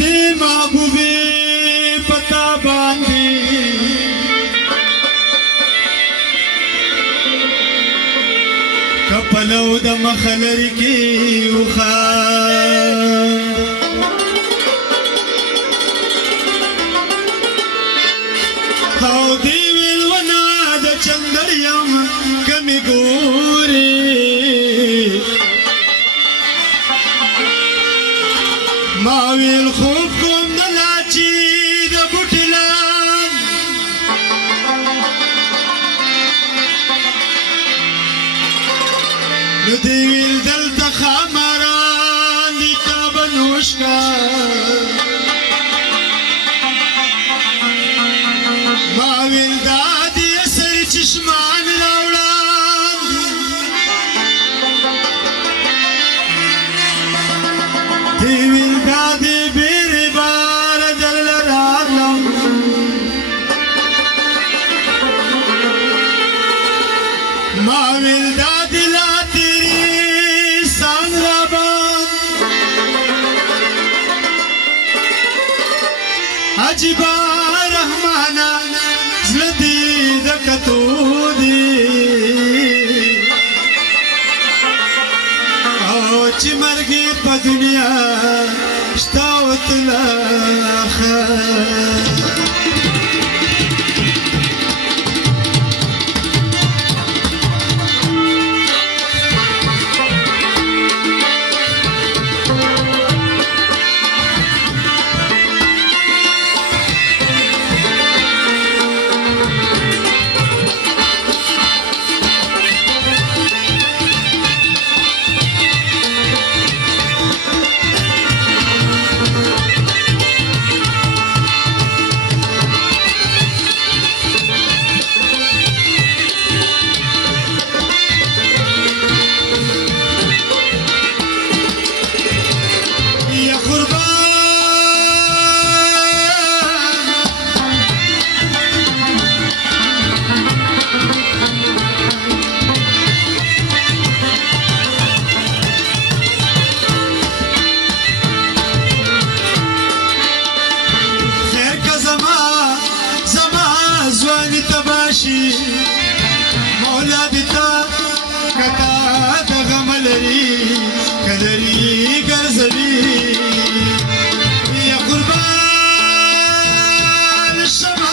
دې محبوبې پتا باندې کپلو د مخلر کې وخا او دی ویل ونا د چندریم کمی ګوري ما ویل خوب کوم د لاچی د بوټلان نو دی ویل دلته خامران دي تا بنوشکا ما ویل دادی اثر چشمان راوړان دی ویل دادی بیرې بار دل راغلم ما ویل دادی لا تیری سانګ رابان عجیبا رحمانا زلدی دکتو دی او چی مرگی پا دنیا شتاوت لاخر مولا دیتا کتا د غم لري کلري ګرځوي یا قربان شمه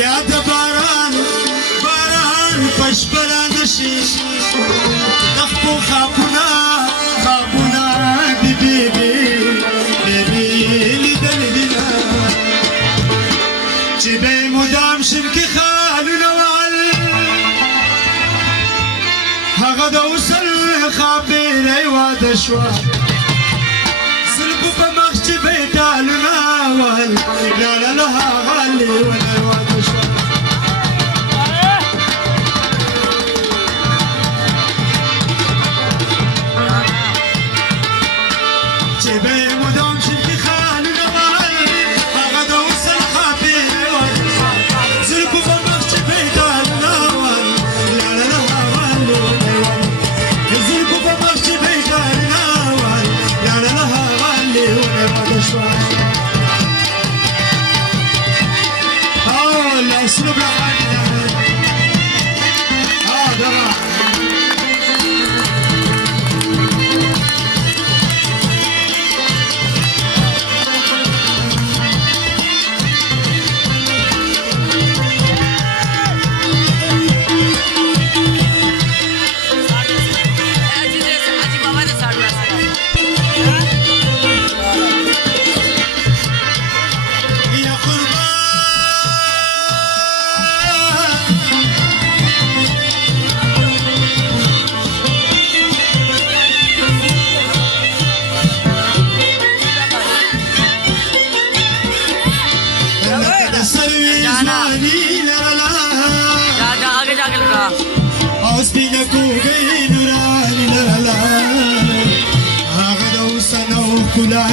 یا د باران باران پشپرا نشي دخپو خاپونا خاپونا دی بیبی بیبی لیدل دینا چې به مدام شم کې خالونه وال هغه د وصل خاپېره واده شوه زلفو په مخ چې به ډالونه وال لاله له هغه لیونه واده شوه چې به مدام شم کې خالونه وال هغه د وصل خاپېره واده شوه زلفو په مخ چې به ډالونه وال لاله له هغه لیونه وال زلفو په مخ چې به ډالونه وال لاله له هغه لیونه واده شوه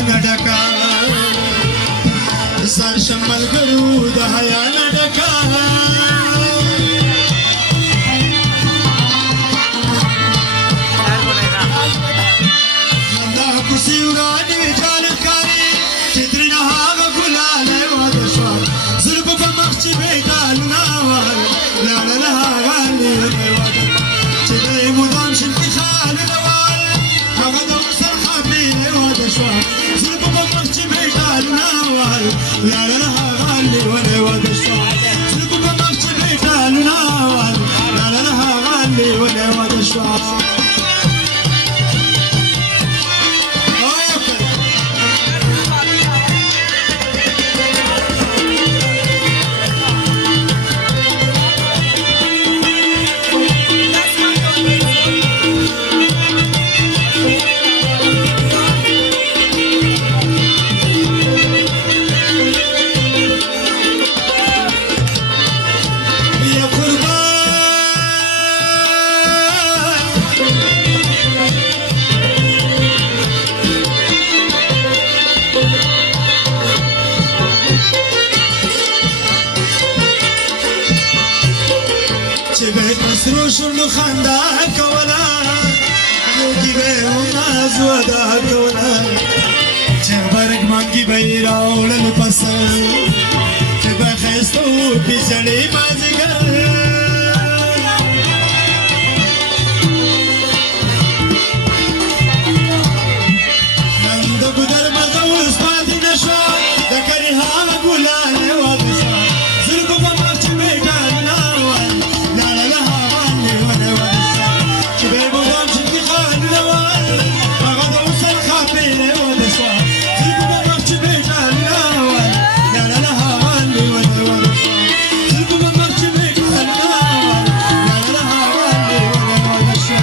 نه ډکا ځان شملګرو د حیا نه ډکا نندا کرسي وراني جال ښکاري چې ترېنه هغه ګلاله واده شوه زلفو په مخ چې بیګالونه وهل لاړه له هغه لیونی واده چې دی مدام شلکي خالونه وهل هغه د وصل خاپېرې واده شوه زلفو په مخ چې بیګالونه وهل لاړه له هغه لیونی واده شوه زلفو په مخ چې بیګالونه وهل لاړه له هغه لیونی واده شوه چې به سرو شونډو خندا کوله موږي به هم ناز ودا کوله چې برګ مانګي به یې راوړل په سر چې به ښایسته وکړي سړی مازدیګر نن د ګودر مزه اوس پاتې نه شوه د کري هغه ګلاله واده شوه زلفو په مخ چې بیګانه وایي لاړه له هغه لیونی واده شوه چې به یې مدام شلکي خالونه وهل هغه د وصل خاپېرې واده شوه زلفو په مخ چې بیګانه وایي لاړه له هغه لیونی واده شوه زلفو په مخ چې بیګانه وایي لاړه له هغه لیونی واده شوه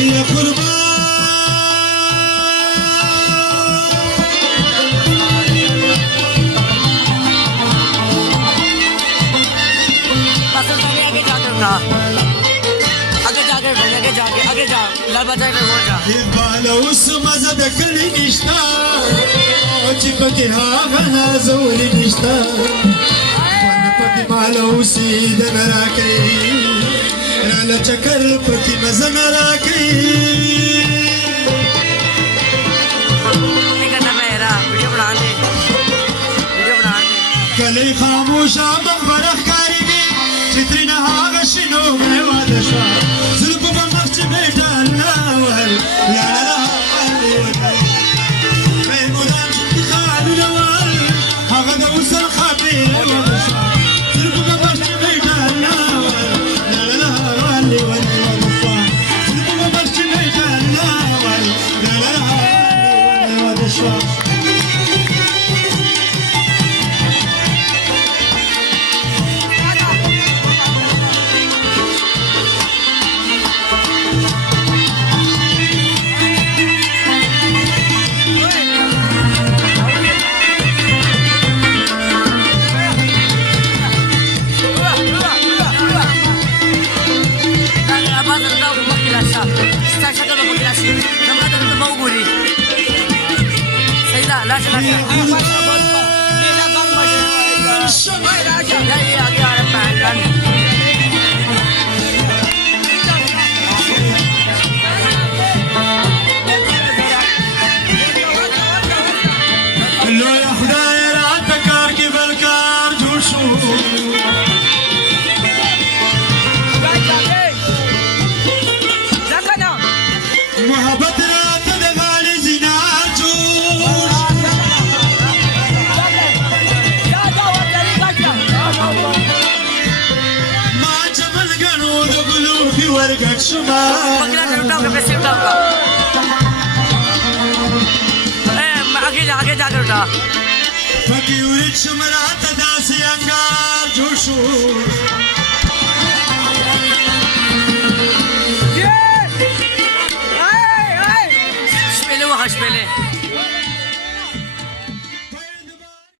يا قربان اقبال اوس مزه د کلي نشته چې پکې هغه نازولي نشته خوند پکې مال اوسې د نه راکوي راله چکر پکې مزه نه راکوي کلی خاموشه مقبره ښکارېږي چې ترېنه هغه شنو مې واده شوه زلفو په مخ چې بیګانه وهل لاړه له هغه لیونی به یې مدام شلکي خالونه وهل هغه د وصل خاپېرې واده شوه زلفو په مخ چې بیګانه وهل لاړه له هغه لیونی واده شوه زلفو په مخ چې بیګانه وهل لاړه له هغه لیونی واده شوه لویه خدای راته کار کې بل کار جوړ شو محبت راته د غاړې زینار جوړ ما چې ملګرو د ګلو کې ورګډ شومه आगे जाकर उठा پکې ورید شم راته داسې انګار جوړ شو